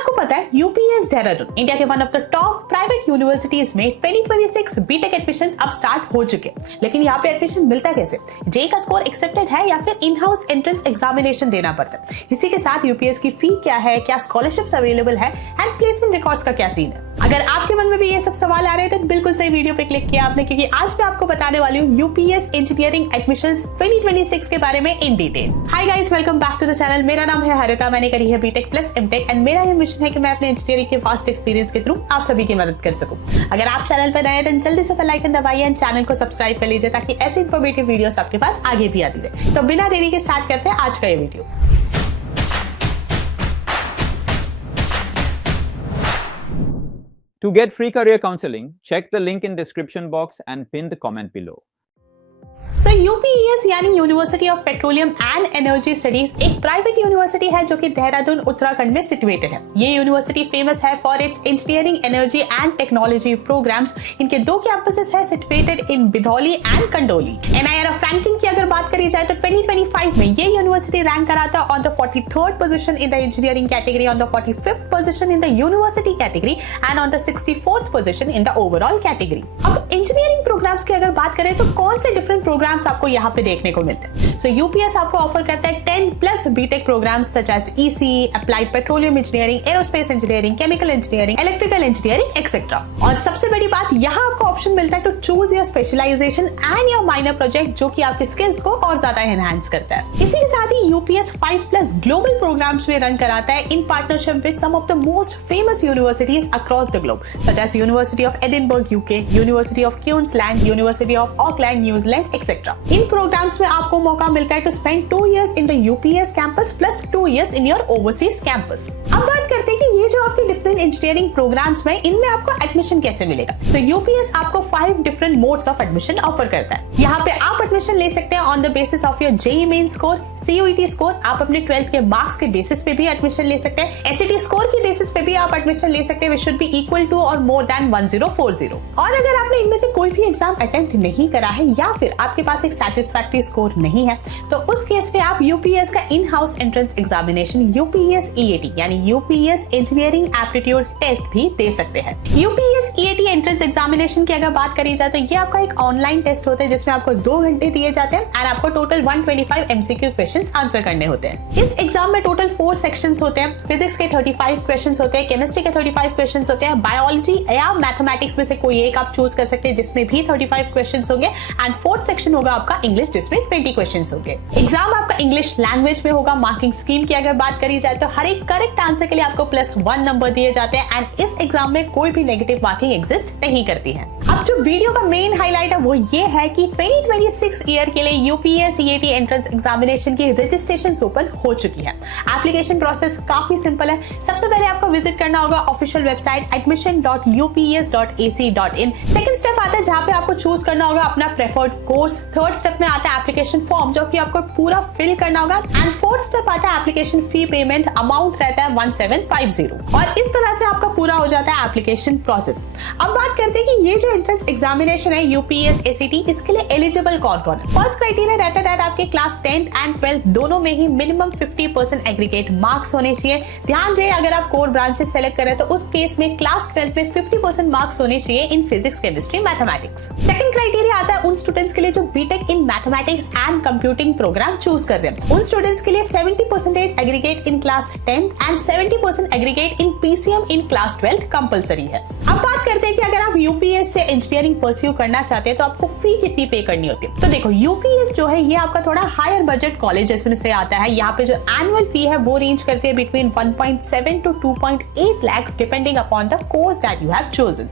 आपको पता है यूपीएस देहरादून इंडिया के one of the top private universities में 2026 बीटेक एडमिशंस अब स्टार्ट हो चुके हैं। लेकिन यहाँ पे एडमिशन मिलता कैसे? जेईई का स्कोर एक्सेप्टेड है या फिर इन हाउस एंट्रेंस एग्जामिनेशन देना पड़ता है? इसी के साथ यूपीएस की फी क्या है, क्या स्कॉलरशिप्स अवेलेबल है एंड प्लेसमेंट रिकॉर्ड्स का क्या सीन है? अगर आपके मन में भी ये सब सवाल आ रहे हैं तो बिल्कुल सही वीडियो पे क्लिक किया आपने, क्योंकि आज मैं आपको बताने वाली हूँ यूपीएस इंजीनियरिंग एडमिशंस 2026 के बारे में in detail. Hi guys, welcome back to the channel. मेरा नाम है हरिता, मैंने करी है बीटेक प्लस एमटेक एंड मेरा ये मिशन है कि मैं अपने इंजीनियरिंग के वास्ट एक्सपीरियंस के थ्रू आप सभी की मदद कर सकूं। अगर आप चैनल पर नए हैं तो जल्दी से बेल आइकन दबाइए एंड चैनल को सब्सक्राइब कर लीजिए ताकि ऐसी इन्फॉर्मेटिव वीडियोस आपके पास आगे भी आती रहे। तो बिना देरी के स्टार्ट करते हैं आज का ये video. To get free career counseling, check the link in description box and pin the comment below. So UPES यानी University of Petroleum and Energy Studies एक प्राइवेट यूनिवर्सिटी है जो कि देहरादून उत्तराखंड में सिचुएटेड है। ये यूनिवर्सिटी फेमस है for its engineering, energy and technology programmes. इनके दो कैंपसेस है situated in Bidholi and Kandoli. NIRF ranking की अगर बात करी जाए तो 2025 में ये यूनिवर्सिटी रैंक करा था on the 43rd position in the engineering category, on the 45th position in the university category and on the 64th position in the overall category. अब इंजीनियरिंग प्रोग्राम्स की अगर बात करें तो कौन से डिफरेंट प्रोग्राम्स आपको यहाँ पे देखने को मिलते हैं? सो यूपीएस आपको ऑफर करता है 10+ BTech programmes such as EC, applied petroleum engineering, aerospace engineering, chemical engineering, electrical engineering etcetera. और सबसे बड़ी बात, यहाँ आपको ऑप्शन मिलता है to choose your specialisation and your minor project, जो कि आपके स्किल्स को और ज्यादा एनहांस करता है। इसी के साथ ही यूपीएस 5+ ग्लोबल प्रोग्राम्स में रन कराता है in partnership with some of the most famous universities across the globe such as University of Edinburgh UK, University of Queensland, University of Auckland New Zealand etcetera. इन प्रोग्राम्स में आपको मौका मिलता है to spend 2 years in the UPS campus plus 2 years in your overseas campus. अब बात करते हैं कि ये जो आपके डिफरेंट इंजीनियरिंग प्रोग्राम्स में इनमें आपको एडमिशन कैसे मिलेगा। सो यूपीएस आपको 5 different modes of admission offer करता है। यहाँ पे आप एडमिशन ले सकते हैं on the basis of your JEE main score, CUET score. आप अपने 12th के मार्क्स के बेसिस पे भी एडमिशन ले सकते हैं। एसईटी स्कोर की बेसिस पे भी आप एडमिशन ले सकते हैं, which should be equal to और मोर देन 1040। और अगर आपने इनमें से कोई भी एग्जाम अटेम्प्ट नहीं करा है या फिर आपके पास एक सैटिस्फैक्टरी स्कोर नहीं है तो उस केस में आप यूपीएस का in house entrance examination UPS EAT यानी यूपीएस इंजीनियरिंग एप्टीट्यूड टेस्ट भी दे सकते हैं। यूपीएस ईएटी एंट्रेंस एग्जामिनेशन की अगर बात करी जाए तो ये आपका एक ऑनलाइन टेस्ट होता है जिसमें आपको 2 घंटे दिए जाते हैं एंड आपको टोटल 125 एमसीक्यू क्वेश्चंस आंसर करने होते हैं। इस एग्जाम में टोटल 4 सेक्शंस होते हैं। फिजिक्स के 35 क्वेश्चंस होते हैं, केमिस्ट्री के 35 क्वेश्चंस होते हैं, बायोलॉजी या मैथमेटिक्स में से कोई एक आप चूज कर सकते हैं जिसमें भी 35 क्वेश्चंस होंगे एंड 4th सेक्शन होगा आपका इंग्लिश जिसमें 20 क्वेश्चंस होंगे। एग्जाम आपका इंग्लिश लैंग्वेज में होगा। मार्किंग स्कीम की अगर बात करी जाए तो हर एक करेक्ट आंसर के लिए आपको +1 नंबर दिए जाते हैं एंड इस एग्जाम में कोई भी नेगेटिव मार्किंग एग्जिस्ट नहीं करती है। अब जो वीडियो का मेन हाईलाइट है वो ये है कि 2026 ईयर के लिए यूपीएस ईएटी एंट्रेंस एग्जामिनेशन की रजिस्ट्रेशन ओपन हो चुकी है। एप्लीकेशन प्रोसेस काफी सिंपल है। सबसे पहले आपको विजिट करना होगा official website admission.ups.ac.in। Second step आता है जहां पे आपको चूज करना होगा अपना प्रेफर्ड कोर्स। थर्ड स्टेप में आता है एप्लीकेशन फॉर्म जो कि आपको पूरा फिल करना होगा एंड फोर्थ स्टेप आता है एप्लीकेशन फी पेमेंट। अमाउंट रहता है 1750 और इस तरह से आपका पूरा हो जाता है एप्लीकेशन प्रोसेस। अब बात करते हैं कि ये जो एंट्रेंस एग्जामिनेशन है यूपीएस एसीटी, इसके लिए एलिजिबल कौन-कौन है। फर्स्ट क्राइटेरिया रहता है आपके क्लास 10th एंड 12th दोनों में ही मिनिमम 50% एग्रीगेट मार्क्स होने चाहिए। ध्यान रहे अगर आप कोर ब्रांचेस सेलेक्ट करें तो उस केस में क्लास 12th में 50% मार्क्स होने चाहिए in physics, chemistry, mathematics. Second criteria आता है उन स्टूडेंट्स के लिए जो BTech in mathematics and computing programme choose कर रहे हैं। उन स्टूडेंट्स के लिए 70% aggregate in class 10th and 70% aggregate in PCM in class 12 compulsory है। अब बात करते हैं कि अगर आप यूपीएस से इंजीनियरिंग परस्यू करना चाहते हैं तो आपको फी कितनी पे करनी होती है। तो देखो यूपीएस जो है ये आपका थोड़ा हायर बजट कॉलेजेस में से आता है। यहाँ पे जो एनुअल फी है वो रेंज करती है between 1.7 to 2.8 lakhs depending upon the course that you have chosen.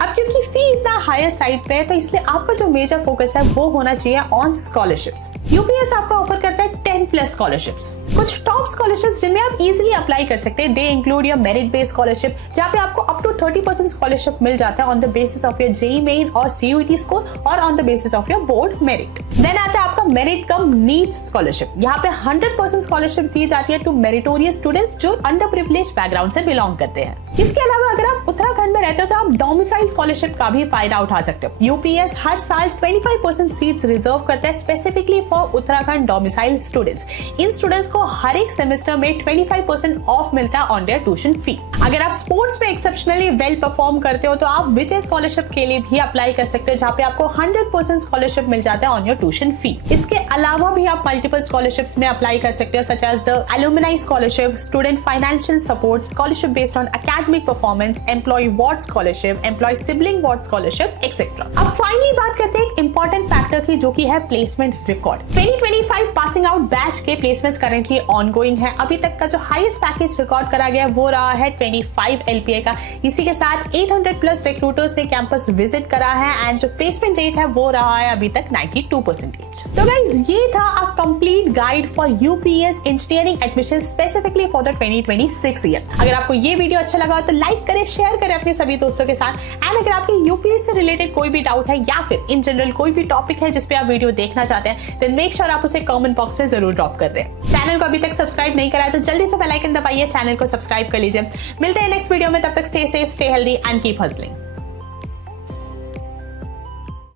अब क्योंकि फी इतना हायर साइड पे है तो इसलिए आपका जो मेजर फोकस है वो होना चाहिए ऑन स्कॉलरशिप्स। यूपीएस आपको ऑफर करता है 10+ स्कॉलरशिप्स। कुछ टॉप स्कॉलरशिप्स जिनमें आप इजीली अप्लाई कर सकते हैं। They include your merit based scholarship जहाँ पे आपको अप टू 30% स्कॉलरशिप मिल जाता है on the basis of your JEE Main और सीयूईटी स्कोर और on the basis of your board merit. Then आता है आपका मेरिट कम नीड्स स्कॉलरशिप। यहाँ पे 100% स्कॉलरशिप दी जाती है टू मेरिटोरियस स्टूडेंट्स जो अंडर प्रिविलेज्ड बैकग्राउंड से बिलोंग करते हैं। इसके अलावा अगर आप उत्तराखंड में रहते हो तो आप डोमिसाइल स्कॉलरशिप का भी फायदा उठा सकते हो। यूपीएस हर साल 25% सीट्स रिजर्व करता है specifically for Uttarakhand domicile student. Students, in students को हर एक सेमेस्टर में 25% ऑफ मिलता है ऑन देयर ट्यूशन फी। अगर आप स्पोर्ट्स में एक्सेप्शनली वेल परफॉर्म करते हो तो आप विजय स्कॉलरशिप के लिए भी अप्लाई कर सकते हो, जहाँ पे आपको 100% स्कॉलरशिप मिल जाता है ऑन योर ट्यूशन फी। इसके अलावा भी आप मल्टीपल स्कॉलरशिप्स में अप्लाई कर सकते हो, such as the alumni scholarship, student financial support, scholarship based on academic performance, employ ward scholarship, employ sibling ward scholarship etcetera. अब फाइनली बात करते हैं एक इंपॉर्टेंट फैक्टर की, जो की है placement record. 2025 passing out batch के प्लेसमेंट्स करंटली ऑनगोइंग है। अभी तक का जो हाईएस्ट पैकेज रिकॉर्ड करा गया वो रहा है 25 LPA का। इसी के साथ 800 प्लस रिक्रूटर्स ने कैंपस विजिट करा है एंड जो प्लेसमेंट रेट है वो रहा है अभी तक 92%। तो गाइस, ये था a complete guide for UPS engineering admission specifically for the 2026 year. अगर आपको ये वीडियो अच्छा लगा तो लाइक करें, शेयर करें अपने सभी दोस्तों के साथ। एंड अगर आपके UPS से रिलेटेड कोई भी डाउट है या फिर इन जनरल कोई भी टॉपिक है जिस पे आप वीडियो देखना चाहते हैं, देन मेक श्योर आप उसे कमेंट बॉक्स में जरूर ड्रॉप कर दें। चैनल को अभी तक सब्सक्राइब नहीं करा है तो जल्दी से बेल आइकन दबाइए, चैनल को सब्सक्राइब कर लीजिए। मिलते हैं नेक्स्ट वीडियो में, तब तक stay safe, stay healthy and keep hustling.